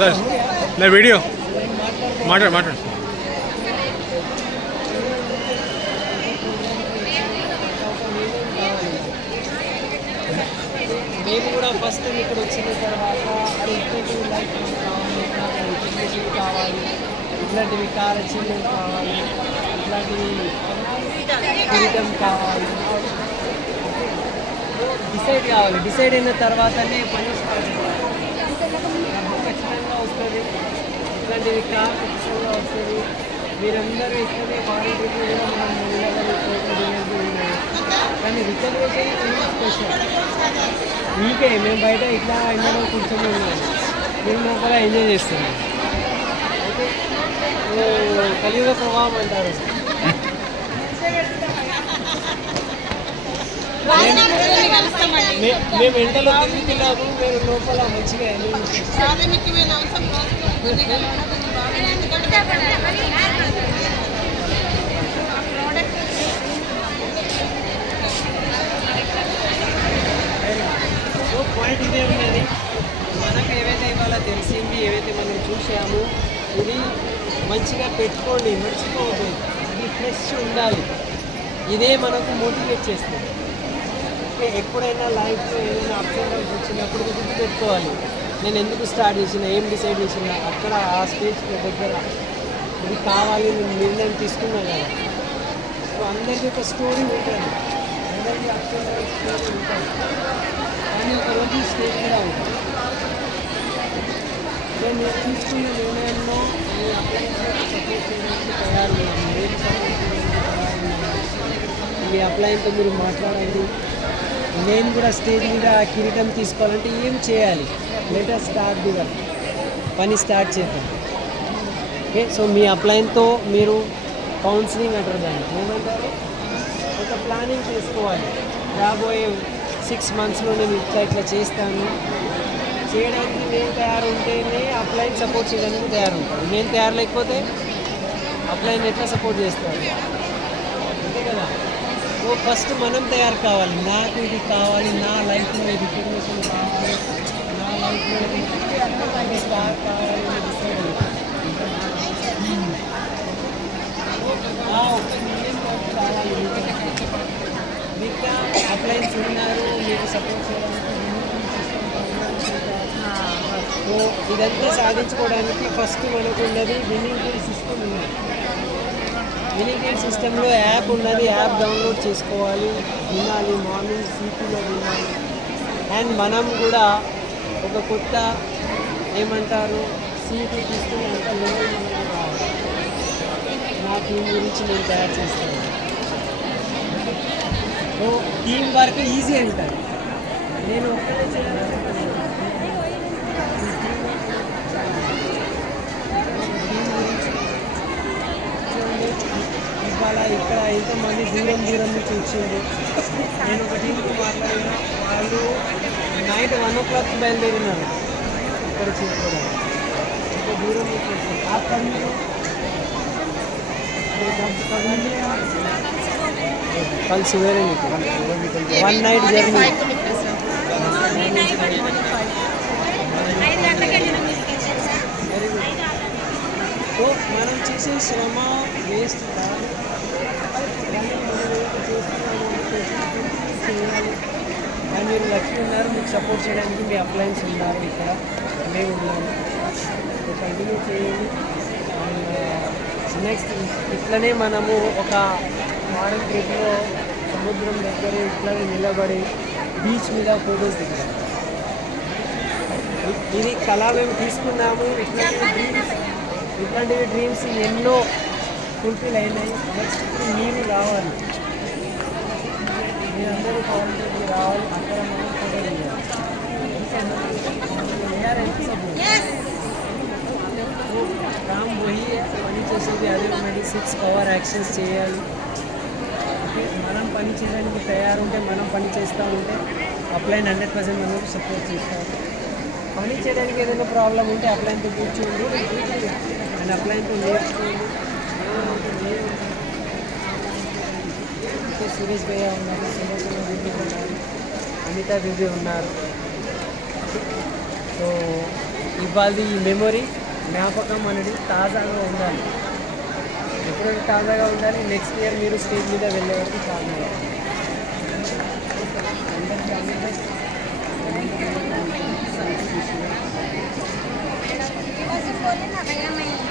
Sir నా video మాట్లాడు మేము కూడా ఫస్ట్ టైం ఇక్కడ వచ్చిన తర్వాత ఎక్స్పెక్టివ్ లైఫ్ కావాలి, కావాలి, ఇట్లాంటివి కార్ అచీవ్మెంట్ కావాలి, ఇట్లాంటివి ఫ్రీడమ్ కావాలి, డిసైడ్ అయిన తర్వాతనే పని స్టార్ట్ చేయాలి. డబ్బు ఖచ్చితంగా వస్తుంది, ఇట్లాంటివి కార్ ఖచ్చితంగా వస్తుంది. మీరందరూ ఇక్కడే వాలంటీర్లు కూడా మనం నిలబడి కానీ రిజర్వేషన్ స్పెషల్ మీకే. మేము బయట ఇట్లా ఎండలో కూర్చొని ఉన్నాము, మీరు లోపల ఎంజాయ్ చేస్తున్నాం. ఓకే, కలియుగ ప్రభావం అంటారు. మేము ఎండలో తిరుగుతున్నాము, మీరు లోపల మంచిగా ఎంజాయ్ చేస్తున్నాం. పాయింట్ ఇదే ఉన్నది, మనకు ఏవైతే ఇవాళ తెలిసింది, ఏవైతే మనం చూసామో ఇది మంచిగా పెట్టుకోండి, మర్చిపోవద్దు. ఇది ఫ్రెష్ ఉండాలి, ఇదే మనకు మోటివేట్ చేస్తుంది. ఎప్పుడైనా లైఫ్లో ఏదైనా అప్స్ అండ్ డౌన్స్ వచ్చినప్పుడు గుర్తు పెట్టుకోవాలి, నేను ఎందుకు స్టార్ట్ చేసిన, ఏం డిసైడ్ చేసిన, అక్కడ ఆ స్టేజ్ దగ్గర ఇది కావాలి, నేను నిర్ణయం తీసుకున్నా కదా. సో అందరికీ ఒక స్టోరీ ఉంటుంది, అందరికీ అప్స్ అండ్ డౌన్స్ స్టోరీ ఉంటుంది, కానీ ఒక రోజు స్టేజ్ కూడా ఉంటుంది. నేను తీసుకున్న నిర్ణయంలో నేను అప్లైన్స్కి సపోర్ట్ చేయడానికి తయారు లేదు, నేను సపోర్ట్ చేయడానికి తయారు. మీ అప్లైన్తో మీరు మాట్లాడండి, నేను కూడా స్టేజ్ మీద కిరీటం తీసుకోవాలంటే ఏం చేయాలి, లెటర్ స్టార్ట్ ది వర్క్, పని స్టార్ట్ చేద్దాం. ఓకే, సో మీ అప్లైన్తో మీరు కౌన్సిలింగ్ అంటారు, దాన్ని ఏమంటారు, ఒక ప్లానింగ్ చేసుకోవాలి. రాబోయే 6 monthsలో నేను ఇట్లా చేస్తాను, చేయడానికి నేను తయారు ఉంటేనే అప్లైన్ సపోర్ట్ చేయడానికి తయారు ఉంటాను. నేను తయారు లేకపోతే అప్లైన్ ఎట్లా సపోర్ట్ చేస్తాను, అంతే కదా. సో ఫస్ట్ మనం తయారు కావాలి, నాకు ఇది కావాలి, నా లైఫ్లో ఇది రికగ్నిషన్ కావాలి, నా లైఫ్లో ఇది స్టార్ కావాలి, కావాలి. మిగతా అప్లైన్స్ ఉన్నారు మీకు సపోర్ట్ చేయడానికి. సో ఇదంతా సాధించుకోవడానికి ఫస్ట్ మనకు ఉన్నది విన్నింగ్ టీమ్ సిస్టమ్ ఉన్నది. విన్నింగ్ టీమ్ సిస్టంలో యాప్ ఉన్నది, యాప్ డౌన్లోడ్ చేసుకోవాలి, వినాలి, మార్నింగ్ సిటీలో వినాలి. అండ్ మనం కూడా ఒక కొత్త ఏమంటారు సీటీ తీసుకుని అంత లెవెల్ మనం రావాలి. నా టీం గురించి నేను తయారు చేస్తాను. సో టీం వర్క్ ఈజీ అంటారు, నేను ఒక్కడే చేయాలని ఇవాళ ఇక్కడ ఎంతమంది దూరం నుంచి వచ్చింది. నేను ఒక టీంతో మాట్లాడిన వాళ్ళు నైట్ 1 o'clock బయలుదేరినారు ఇక్కడ చేసుకోవడానికి, ఇంత దూరం నుంచి వచ్చింది. ఆ పని कल सवेरे निकले 1 night जर्नी. तो మనం చేసే శ్రమ వేస్ట్ కాదు, కానీ మీరు లక్కీ ఉన్నారు, మీకు సపోర్ట్ చేయడానికి మీ అప్లయన్స్ ఉన్నారు, ఇక్కడ మేము ఉన్నాము. కంటిన్యూ చేయండి. నెక్స్ట్ ఇట్లనే మనము ఒక మోడల్ ట్రిప్లో సముద్రం దగ్గర ఇట్లనే నిలబడి బీచ్ మీద ఫోటోస్ దిగాం. ఇది కళ మేము తీసుకున్నాము. ఇట్లాంటివి డ్రీమ్స్ ఎన్నో ఫుల్ఫిల్ అయినాయి. నెక్స్ట్ మీరు రావాలి, మీరందరూ కావాలంటే రావాలి, అక్కడ మనం ఫోటో దిగాలి. काम वही है, పని చేసేది అదే ఉన్నది. 6 పవర్ యాక్షన్స్ చేయాలి. మనం పని చేయడానికి తయారుంటే, మనం పని చేస్తూ ఉంటే అప్లైన్ 100% మనకు సపోర్ట్ చేస్తారు. పని చేయడానికి ఏదైనా ప్రాబ్లం ఉంటే అప్లైన్తో కూర్చోండి అండ్ అప్లైన్తో నేర్చుకోండి. సురేష్ భయ్య ఉన్నారు, సురేష్ బీబీ ఉన్నారు, అనితా బీబీ ఉన్నారు. సో ఈ వాళ్ళది ఈ మెమొరీ జ్ఞాపకం అనేది తాజాగా ఉండాలి. ఎప్పుడైతే తాజాగా ఉండాలి, నెక్స్ట్ ఇయర్ మీరు స్టేజ్ మీద వెళ్ళే వరకు తాజాగా. అందరికీ